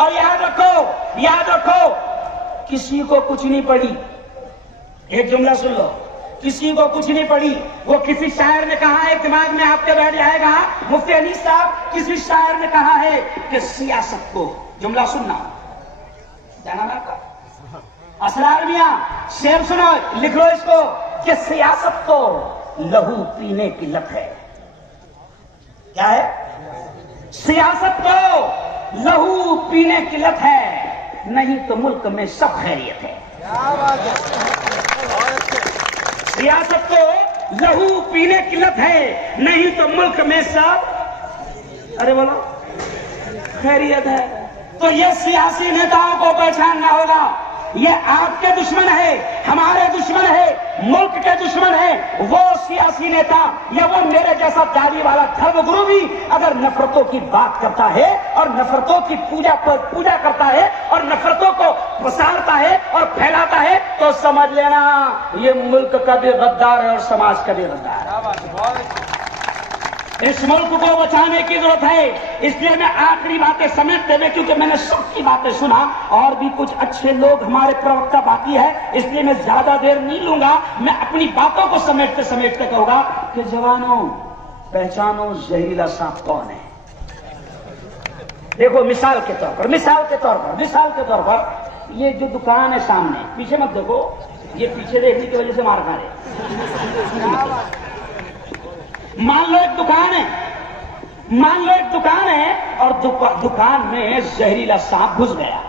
اور یاد رکھو کسی کو کچھ نہیں پڑی. ایک جملہ سن لو, کسی کو کچھ نہیں پڑی. وہ کسی شاعر نے کہا ہے, دماغ میں آپ کے بیٹھ جائے گا, مفتی انیس صاحب کسی شاعر نے کہا ہے کہ سیاست کو, جملہ سننا جانا نا آپ کا اسرار میاں, شعر سنو, لکھ لو اس کو, کہ سیاست کو لہو پینے کی لت ہے. کیا ہے؟ سیاست کو لہو پینے کی لت ہے, نہیں تو ملک میں سب خیریت ہے. سیاست کو لہو پینے کی لت ہے, نہیں تو ملک میں سب, ارے بولو, خیریت ہے. تو یہ سیاسی نیتاؤں کو پہچاننا ہوگا. یہ آپ کے دشمن ہے, ہمارے دشمن ہے, ملک کے دشمن ہے. وہ سیاسی نیتا یا وہ میرے جیسا داڑھی والا دھرم گرو بھی اگر نفرتوں کی بات کرتا ہے اور نفرتوں کی پوجا کرتا ہے اور نفرتوں کو پسارتا ہے اور پھیلاتا ہے, تو سمجھ لینا یہ ملک کا بھی غدار ہے اور سماج کا بھی غدار ہے. اس ملک کو بچانے کی ضرورت ہے. اس لیے میں آخری باتیں سمیٹتے ہوئے, کیونکہ میں نے سب کی باتیں سنا اور بھی کچھ اچھے لوگ ہمارے پروکتا باقی ہے, اس لیے میں زیادہ دیر نہیں لوں گا. میں اپنی باتوں کو سمیٹتے کہوں گا کہ جوانوں پہچانو زہریلا سانپ کون ہے. دیکھو مثال کے طور پر یہ جو دکان ہے سامنے, پیچھے مت دیکھو, یہ پیچھے دیکھنے کی وجہ سے مار کھا رہے. مان لو ایک دکان ہے اور دکان میں زہریلا سانپ گھس گیا.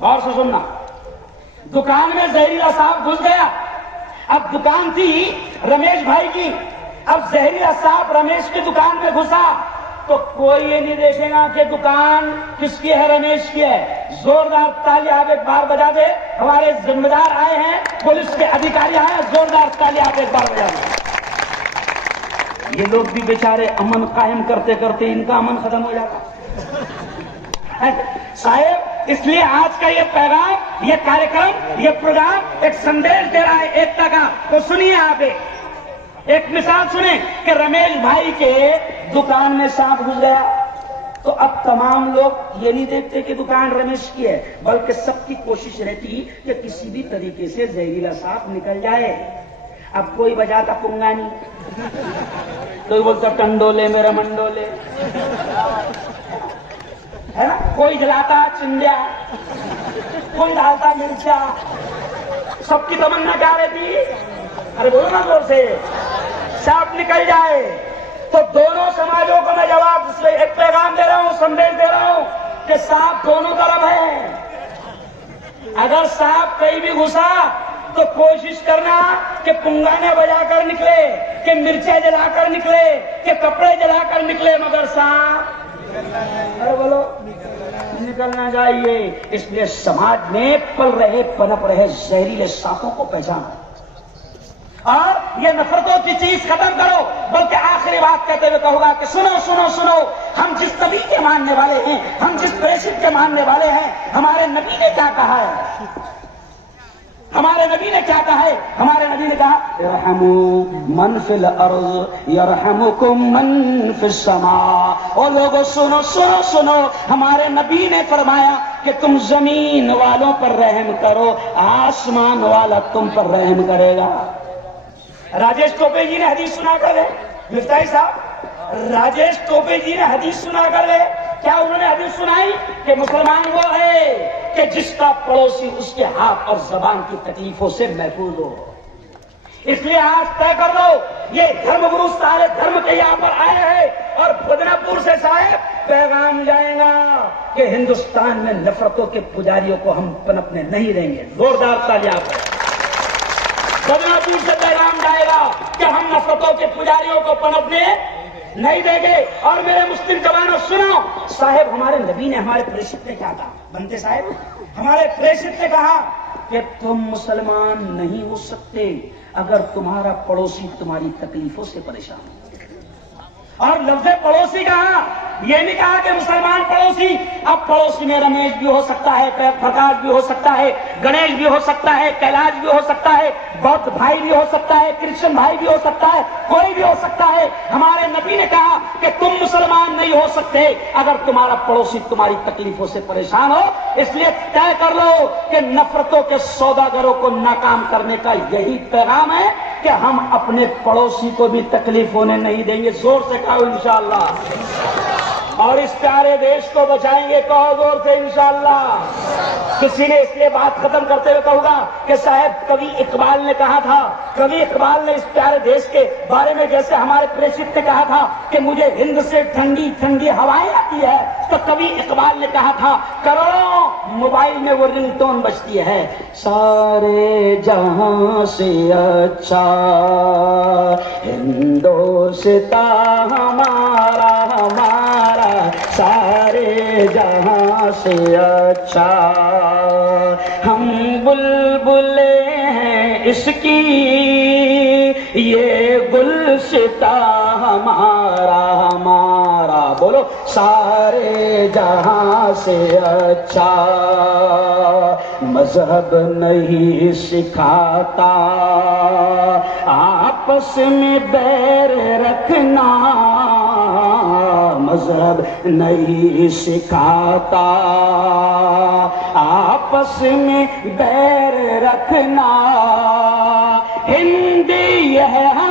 غور سے سننا, دکان میں زہریلا سانپ گھس گیا. اب دکان تھی رمیش بھائی کی, اب زہریلا سانپ رمیش کی دکان میں گھسا تو کوئی یہ نہیں دیکھے گا کہ دکان کس کی ہے, رمیش کی ہے. زوردار تالی آپ ایک بار بجا دے, ہمارے ذمہ دار آئے ہیں, پولیس کے ادھیکاری آئے ہیں, زوردار تالی آپ ایک بار بجا دے. یہ لوگ بھی بیچارے امن قائم کرتے کرتے ان کا امن ختم ہو جاتا صاحب. اس لیے آج کا یہ پیغام, یہ کارکرم, یہ پروگرام ایک سندیش دے رہا ہے ایکتا کا. تو سنیے آپ ایک مثال سنیں کہ رمیش بھائی کے دکان میں سانپ گھس گیا تو اب تمام لوگ یہ نہیں دیکھتے کہ دکان رمیش کی ہے, بلکہ سب کی کوشش رہتی کہ کسی بھی طریقے سے زہریلا سانپ نکل جائے. اب کوئی بجاتا پنگانی, کوئی بولتا ٹنڈولے میرا منڈولے, ہے نا, کوئی جلاتا چنجا, کوئی ڈالتا مرچا. سب کی تمنا کیا رہتی, ارے بولو نا زور سے, سانپ نکل جائے. تو دونوں سماجوں کو میں جواب ایک پیغام دے رہا ہوں, سندیش دے رہا ہوں کہ سانپ دونوں طرف ہے. اگر سانپ کہیں بھی گھسا تو کوشش کرنا کہ پنگانے بجا کر نکلے, کہ مرچیں جلا کر نکلے, کہ کپڑے جلا کر نکلے, مگر سانپ ارے بولو نکلنا چاہیے. اس لیے سماج میں پنپ رہے زہریلے سانپوں کو پہچانو اور یہ نفرتوں کی چیز ختم کرو. بلکہ آخری بات کہتے ہوئے کہوں گا کہ سنو, ہم جس نبی کے ماننے والے ہیں, ہم جس پریشد کے ماننے والے ہیں, ہمارے نبی نے کیا کہا ہے, ہمارے نبی نے کیا کہا ہے؟ ہمارے نبی نے کہا ارحموا من فی الارض یرحمکم من فی السماء. اور لوگوں سنو, ہمارے نبی نے فرمایا کہ تم زمین والوں پر رحم کرو, آسمان والا تم پر رحم کرے گا. راجیش ٹوپے جی نے حدیث سنا کر گئے, مفتاحی صاحب راجیش ٹوپے جی نے حدیث سنا کر گئے. کیا انہوں نے حدیث سنائی کہ مسلمان وہ ہے کہ جس کا پڑوسی اس کے ہاتھ اور زبان کی تکلیفوں سے محفوظ ہو. اس لیے آج طے کر لو, یہ دھرم گرو سارے دھرم کے یہاں پر آئے ہیں اور بدنا پور سے صاحب پیغام جائے گا کہ ہندوستان میں نفرتوں کے پجاریوں کو ہم پنپنے نہیں دیں گے. زوردار تالیاں پر بدنا پور سے پیغام جائے گا کہ ہم نفرتوں کے پجاریوں کو پنپنے نہیں دیں گے. اور میرے مسلم جوانوں سنو, صاحب ہمارے نبی نے, ہمارے پریشد نے کیا کہا, بنتے صاحب ہمارے پریشد نے کہا کہ تم مسلمان نہیں ہو سکتے اگر تمہارا پڑوسی تمہاری تکلیفوں سے پریشان ہو. اور لفظ پڑوسی کہا یہ نہیں کہا کہ مسلمان پڑوسی، اب پڑوسی میں رمیش بھی ہو سکتا ہے، پرکاش بھی ہو سکتا ہے، گنیش بھی ہو سکتا ہے، کیلاش بھی ہو سکتا ہے، بدھ بھائی بھی ہو سکتا ہے، کرشن بھائی بھی ہو سکتا ہے، کوئی بھی ہو سکتا ہے۔ ہمارے نبی نے کہا کہ تم مسلمان نہیں ہو سکتے اگر تمہارا پڑوسی تمہاری تکلیفوں سے پریشان ہو، اس لیے طے کر لو کہ نفرتوں کے سوداگروں کو ناکام کرنے کا یہی پیغام ہے کہ ہم اپنے پڑوسی کو بھی تکلیف ہونے نہیں دیں گے۔ زور سے کہو انشاءاللہ، اور اس پیارے دیش کو بچائیں گے، کہو زور سے انشاءاللہ۔ کسی نے اس لیے بات ختم کرتے ہوئے کہوں گا کہ صاحب کبھی اقبال نے کہا تھا، کبھی اقبال نے اس پیارے دیش کے بارے میں جیسے ہمارے پریشد نے کہا تھا کہ مجھے ہند سے ٹھنڈی ٹھنڈی ہوائیں آتی ہے، تو کبھی اقبال نے کہا تھا کروڑوں موبائل میں وہ رنگ ٹون بجتی ہے، سارے جہاں سے اچھا ہندوستان ہمارا ہمارا، سارے جہاں سے اچھا ہم بلبلے ہیں اس کی، یہ گلشتہ ہمارا ہمارا، بولو سارے جہاں سے اچھا مذہب نہیں سکھاتا آپس میں بیر رکھنا، مذہب نہیں سکھاتا آپس میں بیر رکھنا، ہندی ہے ہم